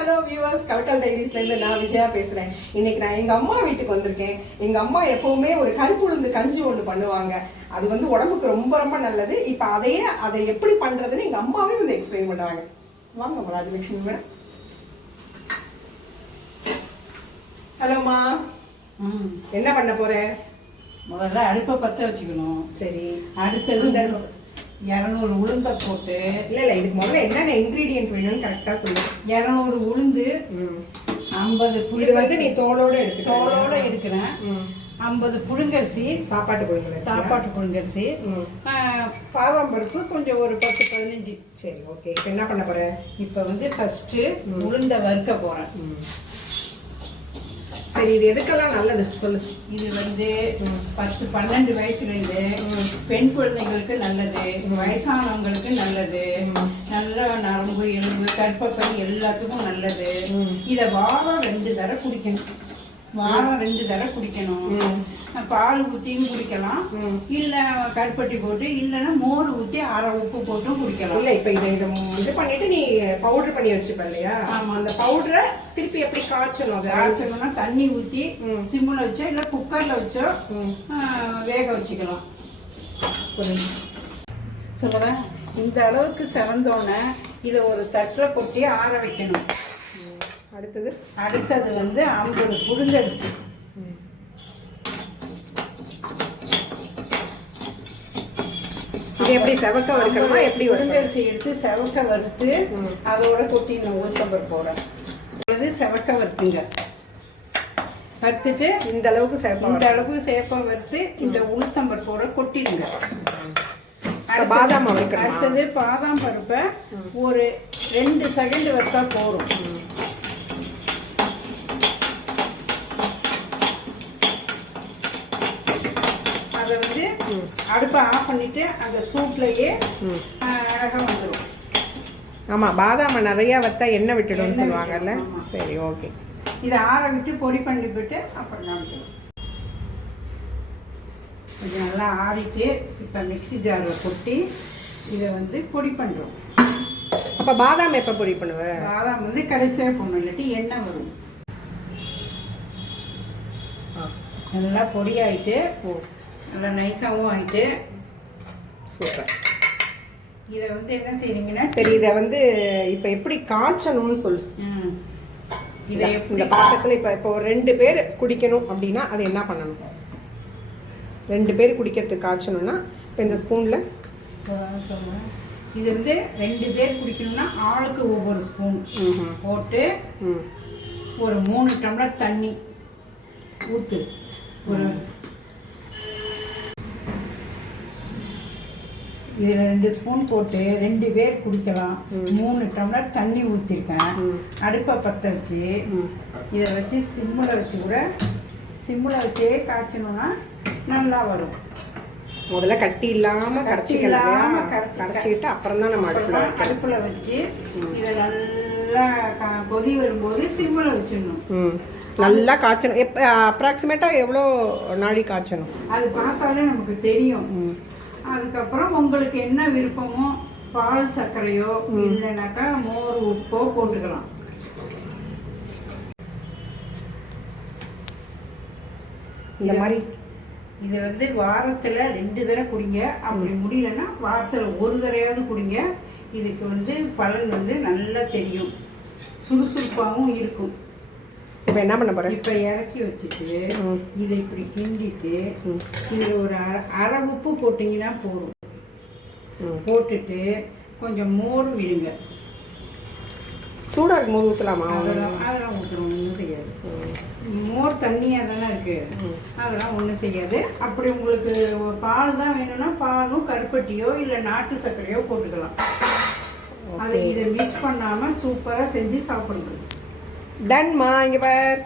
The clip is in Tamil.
ஹலோ வியூவர்ஸ், கலக்கல் டைரிஸ்லேருந்து நான் விஜயா பேசுகிறேன். இன்னைக்கு நான் எங்கள் அம்மா வீட்டுக்கு வந்திருக்கேன். எங்கள் அம்மா எப்போவுமே ஒரு கருப்பு உளுந்து கஞ்சி ஒன்று பண்ணுவாங்க. அது வந்து உடம்புக்கு ரொம்ப ரொம்ப நல்லது. இப்போ அதை எப்படி பண்ணுறதுன்னு எங்கள் அம்மாவே வந்து எக்ஸ்பிளைன் பண்ணுவாங்க. வாங்க ராஜலட்சுமி மேடம். ஹலோம்மா. என்ன பண்ண போகிறேன்? முதல்ல அடுப்பை பற்ற வச்சுக்கணும். சரி, அடுத்தது 200 உளுந்தை போட்டு இல்லை இதுக்கு முதல்ல என்னென்ன இன்க்ரீடியன்ட் வேணும்னு கரெக்டாக சொல்லு. 200 உளுந்து, 50 புளி வந்து நீ தோலோடு எடுக்கிறேன். 50 புழுங்கரிசி, சாப்பாட்டு புழுங்கரிசி, பாதாம் பருப்பு கொஞ்சம் ஒரு 10-15. சரி, ஓகே. இப்போ என்ன பண்ண போகிறேன்? இப்போ வந்து ஃபஸ்ட்டு உளுந்தை வறுக்க போகிறேன். சரி, இது எதுக்கெல்லாம் நல்லது சொல்லு. இது வந்து 10-12 வயசுலேருந்து பெண் குழந்தைங்களுக்கு நல்லது, வயசானவங்களுக்கு நல்லது, நல்ல நரம்பு எலும்பு கற்பப்பை எல்லாத்துக்கும் நல்லது. இதை வாரம் 2 தடவை குடிக்கணும். பால் ஊற்றியும் குடிக்கலாம், இல்லை கருப்பட்டி போட்டு, இல்லைன்னா மோர் ஊற்றி அரை உப்பு போட்டும் குடிக்கலாம். இல்லை இப்போ இது பண்ணிட்டு நீ பவுடர் பண்ணி வச்சுப்ப இல்லையா? ஆமாம். அந்த பவுடரை திருப்பி எப்படி காய்ச்சணும்? காய்ச்சணும்னா தண்ணி ஊற்றி சிம்மில் வச்சோ இல்லை குக்கரில் வச்சோ வேக வச்சுக்கலாம். சொல்லுவேன். இந்த அளவுக்கு செவந்தோன்னே இதை ஒரு தட்டில் கொட்டி ஆற வைக்கணும். அடுத்தது வந்து 50 புழுங்கரிசி. இது எப்படி செவக்க வறுக்கணுமா? எப்படி புழுங்கரிசி எடுத்து செவக்க வறுத்து அதோட கொட்டி நான் உளுத்தம்பருப்பு போடுறேன். அது செவக்க வறுத்துங்க. வறுத்துட்டு இந்த அளவுக்கு சேப்பம் வறுத்து இந்த உளுத்தம்பருப்போட கொட்டிடுங்க. அடுத்தது பாதாம் பருப்பை ஒரு 2 செகண்ட் வறுத்தா போதும். அதை வந்து அடுப்பை ஆஃப் பண்ணிட்டு அந்த சூட்லயே அழகாக வந்துடும். ஆமாம், பாதாம் நிறையா வத்தா எண்ணெய் விட்டுடும்னு சொல்லுவாங்கல்ல. சரி, ஓகே. இதை ஆற விட்டு பொடி பண்ணி போட்டு அப்புறம் காமிச்சிடும். கொஞ்சம் நல்லா ஆறிட்டு இப்போ மிக்சி ஜாரில் கொட்டி இதை வந்து பொடி பண்ணுறோம். அப்போ பாதாம் எப்போ பொடி பண்ணுவேன்? பாதாம் வந்து கடைசியாக போடணும், இல்லாட்டி எண்ணெய் வரும். நல்லா பொடி ஆகிட்டு நல்லா நைஸாகவும் ஆகிட்டு சூப்பர். இதை வந்து என்ன செய்றீங்கன்னா, சரி இதை வந்து இப்போ எப்படி காய்ச்சணும்னு சொல்லு. இதை இந்த பாத்திரத்தில் இப்போ 2 பேர் குடிக்கணும் அப்படின்னா அது என்ன பண்ணணும்? 2 பேர் குடிக்கிறதுக்கு காய்ச்சணும்னா இப்போ இந்த ஸ்பூனில் சொல்லுவேன். இது வந்து 2 பேர் குடிக்கணும்னா ஆளுக்கு ஒவ்வொரு ஸ்பூன் போட்டு ஒரு 3 டம்ளர் தண்ணி ஊற்று. இதில் 2 ஸ்பூன் போட்டு 2 பேர் குடிக்கலாம். 3 டம்ளர் தண்ணி ஊற்றிருக்கேன். அடுப்பை பற்ற வச்சு இதை வச்சு சிம்மில் வச்சே காய்ச்சணும்னா நல்லா வரும். முதல்ல கட்டி இல்லாமல் கரைச்சிக்கிட்டு அப்புறம் தான் நம்ம அடுப்பில் வச்சு இதை நல்லா கொதி வரும்போது சிம்மில் வச்சிடணும். நல்லா காய்ச்சணும். எப்போ அப்ராக்சிமேட்டாக எவ்வளோ நாழி காய்ச்சணும்? அது பார்த்தாலே நமக்கு தெரியும். அதுக்கப்புறம் உங்களுக்கு என்ன விருப்பமோ பால் சர்க்கரையோ இல்லைனாக்கா மோர் உப்போ போட்டுக்கலாம். இந்த மாதிரி இது வந்து வாரத்தில் 2 தடவை குடிங்க. அப்படி முடியலன்னா வாரத்தில் 1 தடவையாவது குடிங்க. இதுக்கு வந்து பலன் வந்து நல்லா தெரியும், சுறுசுறுப்பாகவும் இருக்கும். இப்போ என்ன பண்ண போகிறேன்? இப்போ இறக்கி வச்சுட்டு இதை இப்படி கிண்டிட்டு இதில் ஒரு அரை உப்பு போட்டிங்கன்னா போதும். போட்டுட்டு கொஞ்சம் மோர் விடுங்க. சூடாக இருக்கும் போது ஊற்றலாமா? அதெல்லாம் ஊற்றணும், ஒன்றும் செய்யாது. மோர் தண்ணியாக தானே இருக்குது, அதெல்லாம் ஒன்றும் செய்யாது. அப்படி உங்களுக்கு பால் தான் வேணும்னா பாலும் கருப்பட்டியோ இல்லை நாட்டு சர்க்கரையோ போட்டுக்கலாம். அதை இதை மிக்ஸ் பண்ணாமல் சூப்பராக செஞ்சு சாப்பிடுங்க. டன்மா, இங்கே பார்.